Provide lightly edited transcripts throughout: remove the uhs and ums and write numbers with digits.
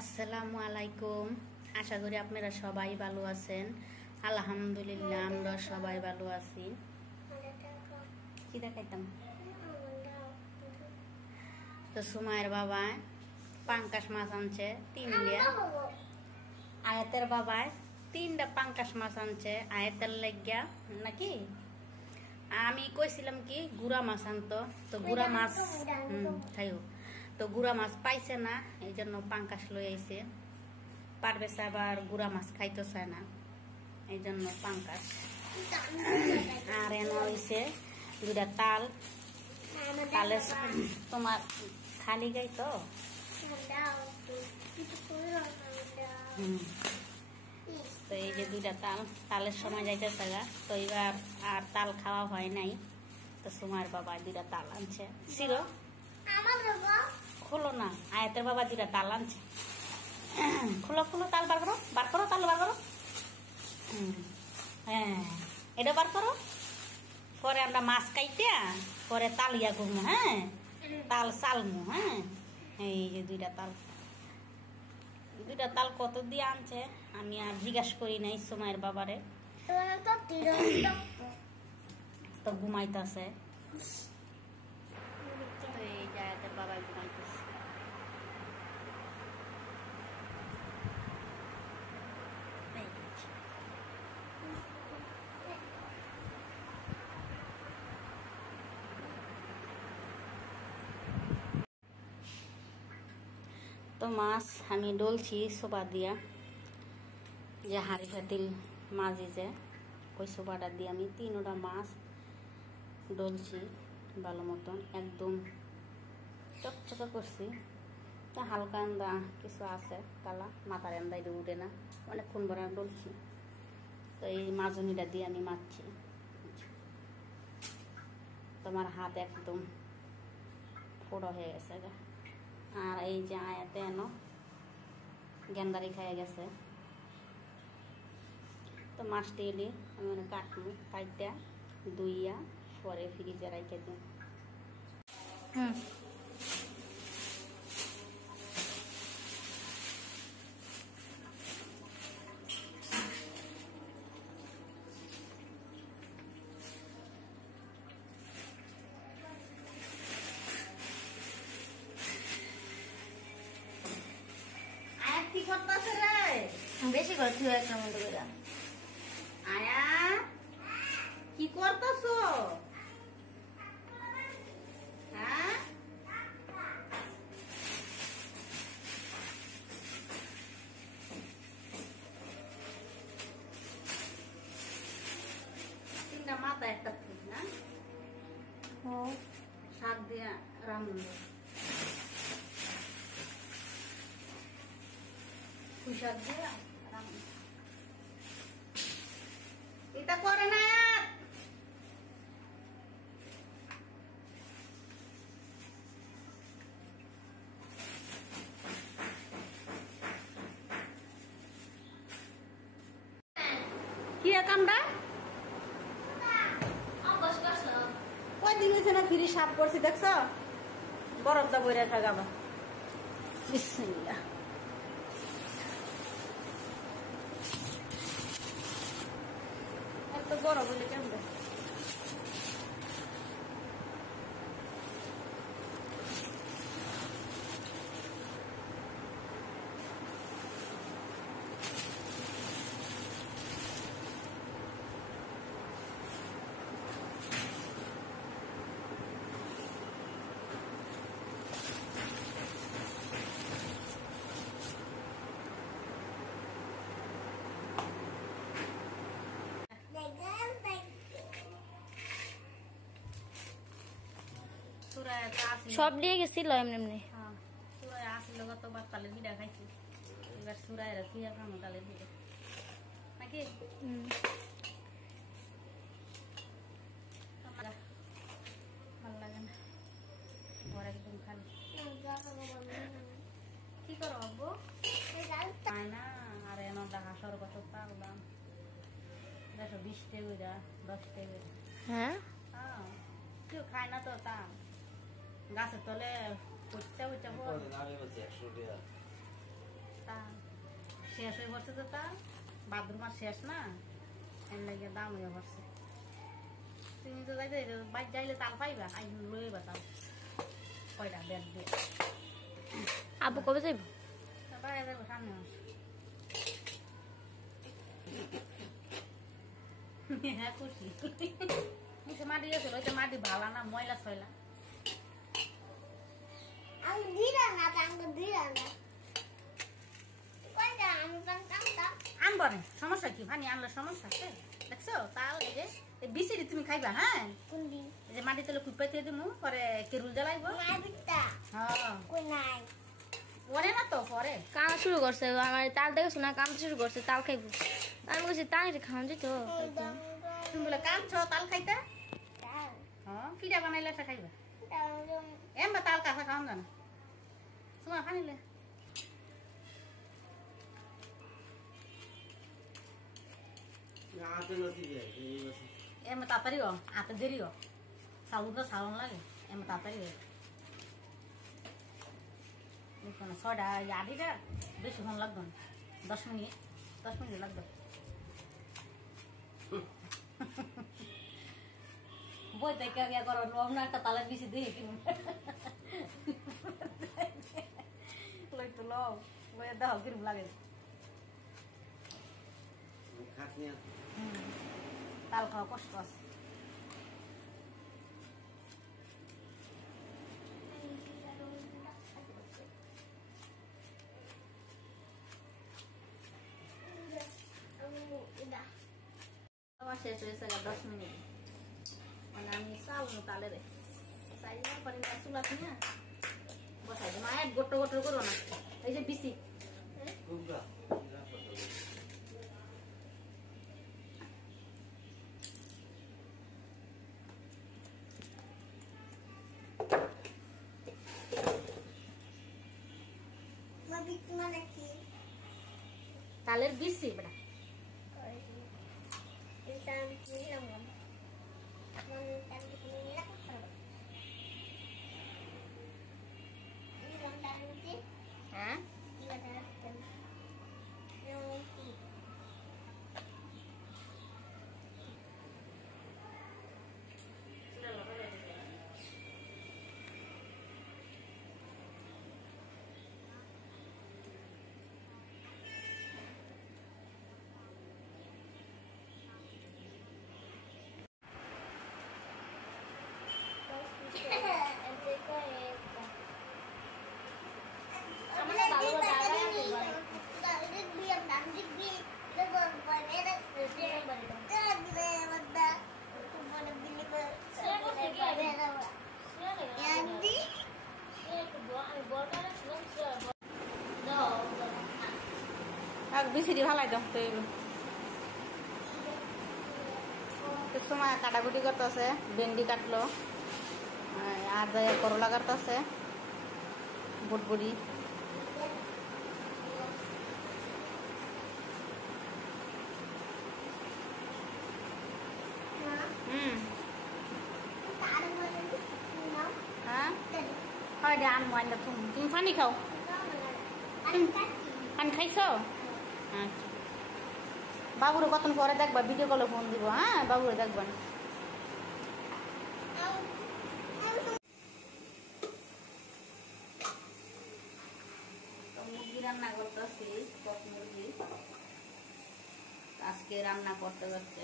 আসসালামু আলাইকুম। আশা করি আপনারা সবাই ভালো আছেন। আলহামদুলিল্লাহ আমরা সবাই ভালো আছি। কি দেখাইতাম তো সুমায়ের বাবা পাঙ্কাশ মাছ আনছে তিনটা। আয়াতের বাবায় তিনটা পাঙ্কাশ মাছ আনছে আয়াতের লাগিয়া নাকি। আমি কইছিলাম কি গুড়া মাছ আনতো, তো গুড়া মাছ খাইও, তো গুড়া মাছ পাইছে না, এই জন্য পাঙ্কাশ লই আইছে। পারবেশ আবার গুড়া মাছ খাইতে চায় না, এই জন্য পাঙ্কাশ। আর এনে হইছে দুইটা তাল। তালে তোমার খালি গাই তো তো এই যে দুইটা তাল, তালের সময় যাইতেছে গা, তো এবার আর তাল খাওয়া হয় নাই, তো সুমার বাবা দুইটা তাল আনছে। ছিল খোলো না, আয়াতের বাবা দুইটা তাল আনছে। খোলো খোলো, তাল বার করো, বার করো, তাল বার করো। হ্যাঁ এটা বার করো, পরে আমরা মাছ কাইতে পরে তাল ইয়া করবো। হ্যাঁ তাল চালমু। হ্যাঁ এই যে দুইটা তাল, দুইটা তাল কত দিয়ে আনছে আমি আর জিজ্ঞাসা করি নাই সময়ের বাবারে, তো ঘুমাইতেছে। এই জায়গাতে বাবা ঘুমাইতেছে। তো মাছ আমি ডলছি সোবা দিয়া, যে হাড়ি ফাতিল মাঝি যে ওই সোবাটা দিয়ে আমি তিনটা মাছ ডলছি ভালো মতন, একদম চকচকা করছি। তা হালকা আন্দা কিছু আছে কালা, মাথার আন্দাই উঠে না, অনেকক্ষণ বড় ডলছি। তো এই মাজনিটা দিয়ে আমি মাখছি। তোমার হাত একদম ফোড়া হয়ে গেছে গা। আর এই যে আয়াতে এনো গেন্দারি খাইয়ে গেছে, তো মাছটি এলে আমি মানে কাটবো, কাটটা দুইয়া পরে ফ্রিজে রাখে দিই। কি করতেছে রে? বেশি করছি একটা মতো করে। আয়া কি করতেছো? হ্যাঁ তিনটা মাথা একটা ঠিক না, শাক দিয়ে রান্না খুশাক দিয়ে রান্না এটা করে না। কি কামটা ওই দিন হয়েছে না ফিরি সাপ করছি দেখছ, বরফ দা বইরা থাকাবা। বিসমিল্লাহ। এত বরফ হইলে কেমন সব দিয়ে গেছিল এমনি এমনি। সুরায় আসিল গতবার তালের পিঠা খাইছি, এবার সুরায় রাখিয়া খামো তালের পিঠা নাকি। ভালো লাগে না ঘর একদম খালি। কি করো আব্বু? খায় না। আর এমন দেখা সরবত পাগলাম 20 টাকা 10 টাকা। হ্যাঁ কেউ খায় না তো, তা গাছের তলে উঠতে উঠতে তা শেষ হয়ে পড়ছে তো, তা ভাদ্র মাস শেষ না, এর লাগে দাম হয়ে পড়ছে। তুমি তো যাইতে বাইক যাইলে তাল পাইবা, আই লইবা তাল কয়টা ব্যাগ দিয়ে। আব্বু কবে যাইব? বাইরে যাবো সামনে মাস। হ্যাঁ খুশি নিচে মাটি গেছিল, ওইটা মাটি ভালা না, ময়লা ছয়লা। আনবো না, সমস্যা কি? পানি আনলে সমস্যা আছে? দেখছো তাল এই যে বিচিরি তুমি খাইবা। হ্যাঁ এই যে মাটি তেলে কুপাইতে দিমু, পরে কেরুল জ্বালাইব। হ্যাঁ পরে না তো, পরে কাম শুরু করছে আমার, তাল দেখেছো না, কাম শুরু করছে, তাল খাইব। আমি বলছি তাল খাওয়া যেত। তুমি বলে কামছ তাল খাইতে? হ্যাঁ পিঠা বানাইলে খাইবা। এমবা তাল কাঁচা খাওয়া জানা তোমার খানিলে। এমন তাড়াতাড়ি হাতে দেরি চাউলটা চাউন লাগে, এমন তাড়াতাড়ি দেখো না। 6টা আড়িটা বেশিক্ষণ লাগবে না, 10 মিনিট 10 মিনিট লাগবে। বই থেকে ইয়া করো, অন্য একটা তালের বেশি দিয়ে কিনুন লই তো লও বই দাও কিরম লাগে। তাল খাওয়া কষ্ট আছে। শেষ হয়েছে 10 মিনিট, মানে আমি চাল তালে রে চাই পারি না, চুলা নিয়ে বসাই দেবো। এক গোটো গোটো করো না, এই যে বিসি তালের বিসি বেটা। হ্যাঁ বিসিটি ভালাই দাও তো সময় কাটাকুটি করতেছে, ভেন্ডি কাটলো, আর জায়গায় করলা কাটতেছে, বুটবুড়ি। হ্যাঁ হয় দে আনবো, আনলে তুমি পানি খাও, পানি খাইছো? আচ্ছা বাবুরে কতক্ষণ পরে দেখবা, ভিডিও কলে ফোন দিব। হ্যাঁ বাবুরে দেখবেন। মুরগি রান্না করতেছি, কক মুরগি। আজকে রান্না করতে করতে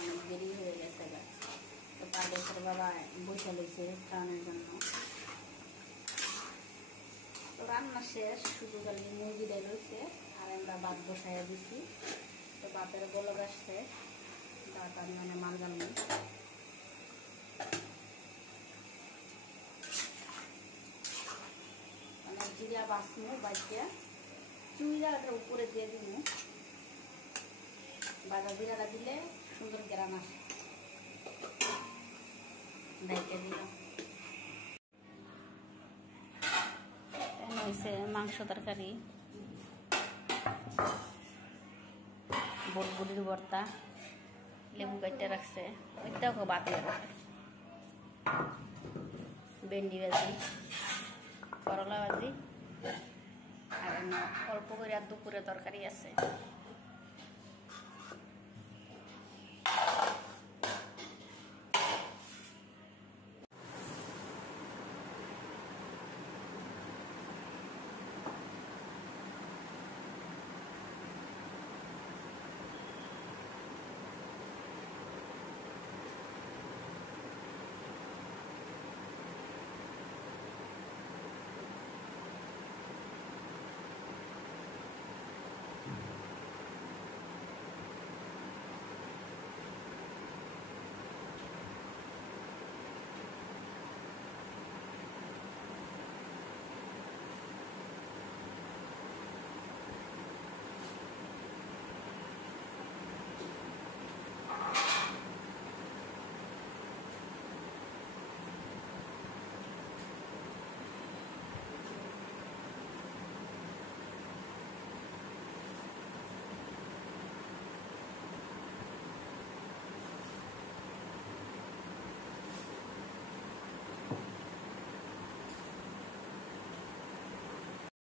অনেক দেরি হয়ে গেছে, তো পারদেশের বাবা বসে লইছে খাওয়ানোর জন্য। তো রান্না শেষ, শুধু খালি মুরগিটাই রয়েছে, আর আমরা ভাত বসাইয়া দিছি। তো ভাতের বলক আসছে, ভাত আমি মানে মালগাল নেই। মানে জিরা বাসমু বাইকে চুইরাটার উপরে দিয়ে দিব, বাজা জিরাটা দিলে সুন্দর গ্রাম আসে। ডাইকে দিলাম হয়েছে মাংস তরকারি, বুটবুড়ির ভর্তা, লেবু কাটতে রাখছে, ওইটাও বাতি ভেন্ডি ভাজি, করলা ভাজি, আর জন্য অল্প করে আর দুপুরে তরকারি আছে।